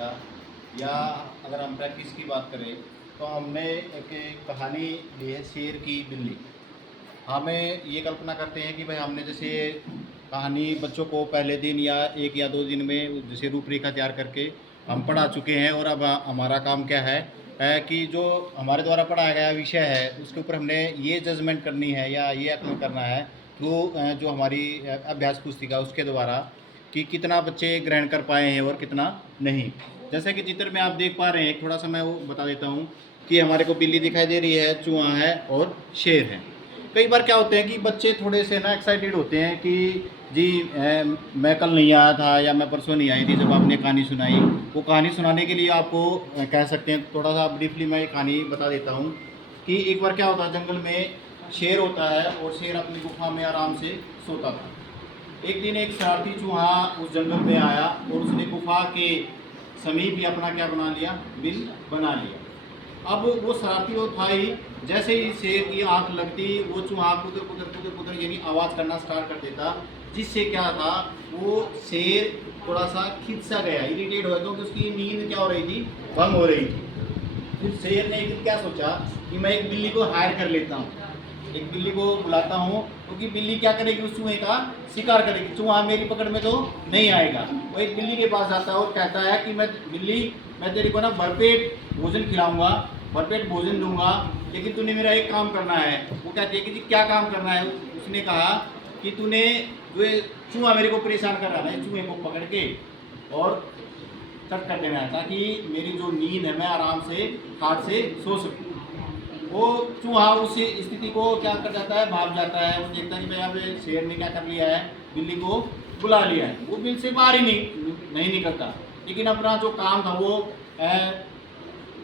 का, या अगर हम प्रैक्टिस की बात करें तो हमने एक कहानी ली है शेर की बिल्ली। हमें ये कल्पना करते हैं कि भाई हमने जैसे कहानी बच्चों को पहले दिन या 1 या 2 दिन में जैसे रूपरेखा तैयार करके हम पढ़ा चुके हैं, और अब हमारा काम क्या है कि जो हमारे द्वारा पढ़ाया गया विषय है उसके ऊपर हमने ये जजमेंट करनी है या ये आकलन करना है तो जो हमारी अभ्यास पुस्तिका उसके द्वारा कि कितना बच्चे ग्रहण कर पाए हैं और कितना नहीं। जैसे कि चित्र में आप देख पा रहे हैं, थोड़ा सा मैं वो बता देता हूँ कि हमारे को बिल्ली दिखाई दे रही है, चूहा है और शेर है। कई बार क्या होते हैं कि बच्चे थोड़े से ना एक्साइटेड होते हैं कि जी मैं कल नहीं आया था या मैं परसों नहीं आई थी जब आपने कहानी सुनाई। वो कहानी सुनाने के लिए आपको कह सकते हैं, थोड़ा सा ब्रीफली मैं कहानी बता देता हूँ कि एक बार क्या होता है, जंगल में शेर होता है और शेर अपनी गुफा में आराम से सोता था। एक दिन एक शरारती चूहा उस जंगल में आया और उसने गुफा के समीप ही अपना क्या बना लिया, बिल बना लिया। अब वो शरारती वो था ही, जैसे ही शेर की आंख लगती वो चूहा कुदर कुदर कुदर कुदर यानी आवाज़ करना स्टार्ट कर देता, जिससे क्या था वो शेर थोड़ा सा खिंच सा गया, इरिटेट हो गया, क्योंकि उसकी नींद क्या हो रही थी, भंग हो रही थी। फिर शेर ने एक दिन क्या सोचा कि मैं एक बिल्ली को हायर कर लेता हूँ, एक बिल्ली को बुलाता हूँ, क्योंकि बिल्ली क्या करेगी, उस चूहे का शिकार करेगी, चूहा मेरी पकड़ में तो नहीं आएगा। वो एक बिल्ली के पास आता है और कहता है कि मैं बिल्ली, मैं तेरे को ना भरपेट भोजन खिलाऊंगा, भरपेट भोजन दूंगा, लेकिन तूने मेरा एक काम करना है। वो कहती है कि जी क्या काम करना है। उसने कहा कि तूने जो चूहा मेरे को परेशान कर रहा है, चूहे को पकड़ के और चट कर देना है, ताकि मेरी जो नींद है मैं आराम से खाट से सो सकूँ। वो चूहा उस स्थिति को क्या कर जाता है, भाग जाता है। वो देखता है कि भाई अब शेर ने क्या कर लिया है, बिल्ली को बुला लिया है। वो बिल से बाहर ही नहीं निकलता, लेकिन अपना जो काम था वो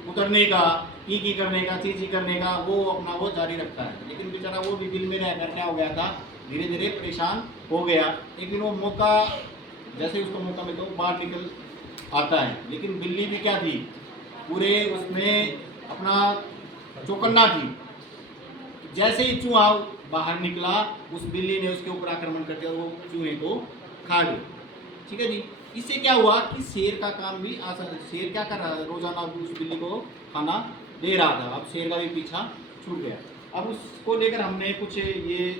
उतरने का, की करने का, चीची करने का, वो अपना वो जारी रखता है। लेकिन बेचारा वो भी बिल में रहकर क्या हो गया था, धीरे धीरे परेशान हो गया। लेकिन वो मौका, जैसे उसको मौका मिलता है वो बाहर निकल आता है। लेकिन बिल्ली भी क्या थी, पूरे उसमें अपना चौकन्ना थी। जैसे ही चूहा बाहर निकला, उस बिल्ली ने उसके ऊपर आक्रमण कर दिया और वो चूहे को खा गया। ठीक है जी। इससे क्या हुआ कि शेर का काम भी आसान, शेर क्या कर रहा था, रोजाना उस बिल्ली को खाना दे रहा था। अब शेर का भी पीछा छूट गया। अब उसको लेकर हमने कुछ ये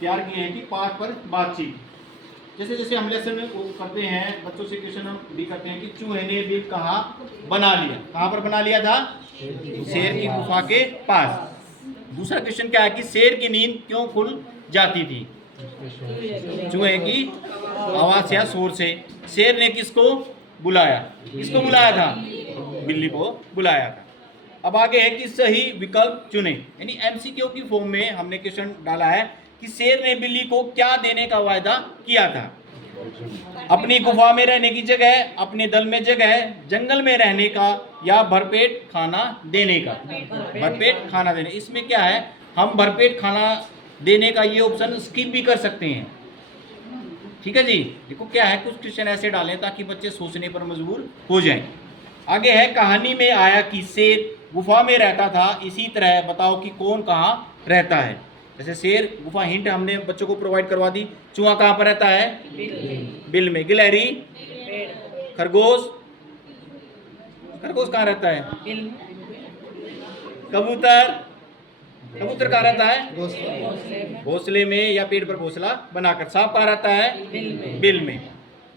तैयार किए हैं कि पाठ पर बातचीत। जैसे जैसे हम लेसन वो करते हैं, बच्चों से क्वेश्चन हम भी करते हैं कि चूहे ने बिल कहाँ बना लिया, कहाँ पर बना लिया था, शेर की गुफा के पास। दूसरा क्वेश्चन क्या है कि शेर की नींद क्यों खुल जाती थी, चूहे की आवाज या शोर से। शेर ने किसको बुलाया, किसको बुलाया था, बिल्ली को बुलाया था। अब आगे है कि सही विकल्प चुने, यानी एमसीक्यू की फॉर्म में हमने क्वेश्चन डाला है कि शेर ने बिल्ली को क्या देने का वायदा किया था, अपनी गुफा में रहने की जगह, अपने दल में जगह, जंगल में रहने का, या भरपेट खाना देने का। भरपेट खाना देने, इसमें क्या है, हम भरपेट खाना देने का ये ऑप्शन स्किप भी कर सकते हैं। ठीक है जी। देखो क्या है, कुछ क्वेश्चन ऐसे डालें ताकि बच्चे सोचने पर मजबूर हो जाएं। आगे है कहानी में आया कि शेर गुफा में रहता था, इसी तरह बताओ कि कौन कहाँ रहता है। जैसे शेर गुफा, हिंट हमने बच्चों को प्रोवाइड करवा दी। चूहा कहाँ पर रहता है, बिल में। गिलहरी, खरगोश, खरगोश कहाँ रहता है, कबूतर, कबूतर कहाँ रहता है, घोंसले में या पेड़ पर घोंसला बनाकर। सांप कहाँ रहता है, बिल में।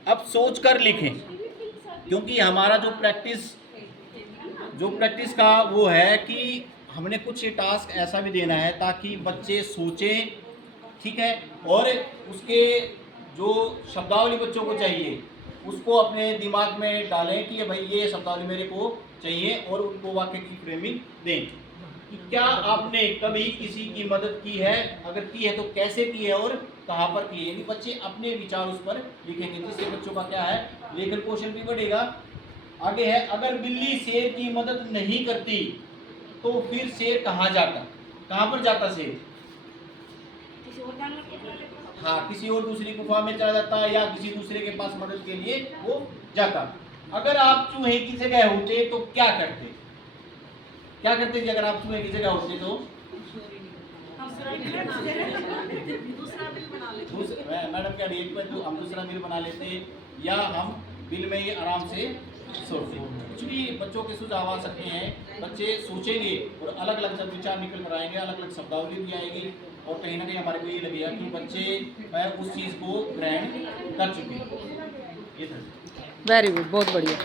अब सोच कर लिखें, क्योंकि हमारा जो प्रैक्टिस का वो है कि हमने कुछ टास्क ऐसा भी देना है ताकि बच्चे सोचें, ठीक है, और उसके जो शब्दावली बच्चों को चाहिए उसको अपने दिमाग में डालें कि भाई ये शब्दावली मेरे को चाहिए, और उनको वाक्य की फ्रेमिंग दें कि क्या आपने कभी किसी की मदद की है, अगर की है तो कैसे की है और कहाँ पर की है। यानी बच्चे अपने विचार उस पर लिखेंगे, जिससे बच्चों का क्या है, लेखन कौशल भी बढ़ेगा। आगे है, अगर बिल्ली शेर की मदद नहीं करती तो फिर शेर कहाँ जाता, कहाँ पर जाता शेर, हाँ, किसी और दूसरी गुफा में चला जाता या किसी दूसरे के पास मदद के लिए वो जाता। अगर आप चूहे की जगह होते तो क्या करते, क्या करते जी, अगर आप चूहे की जगह होते तो मैडम क्या रेट पर तो हम दूसरा बिल बना लेते, या हम बिल में ही आराम से कुछ भी बच्चों के सुझाव आ सकते हैं, बच्चे सोचेंगे और अलग अलग जब विचार निकल कर आएंगे, अलग अलग शब्दावली भी आएगी और कहीं ना कहीं हमारे को ये लगेगा कि बच्चे उस चीज़ को ग्रहण कर चुके हैं। ये था। वेरी गुड, बहुत बढ़िया।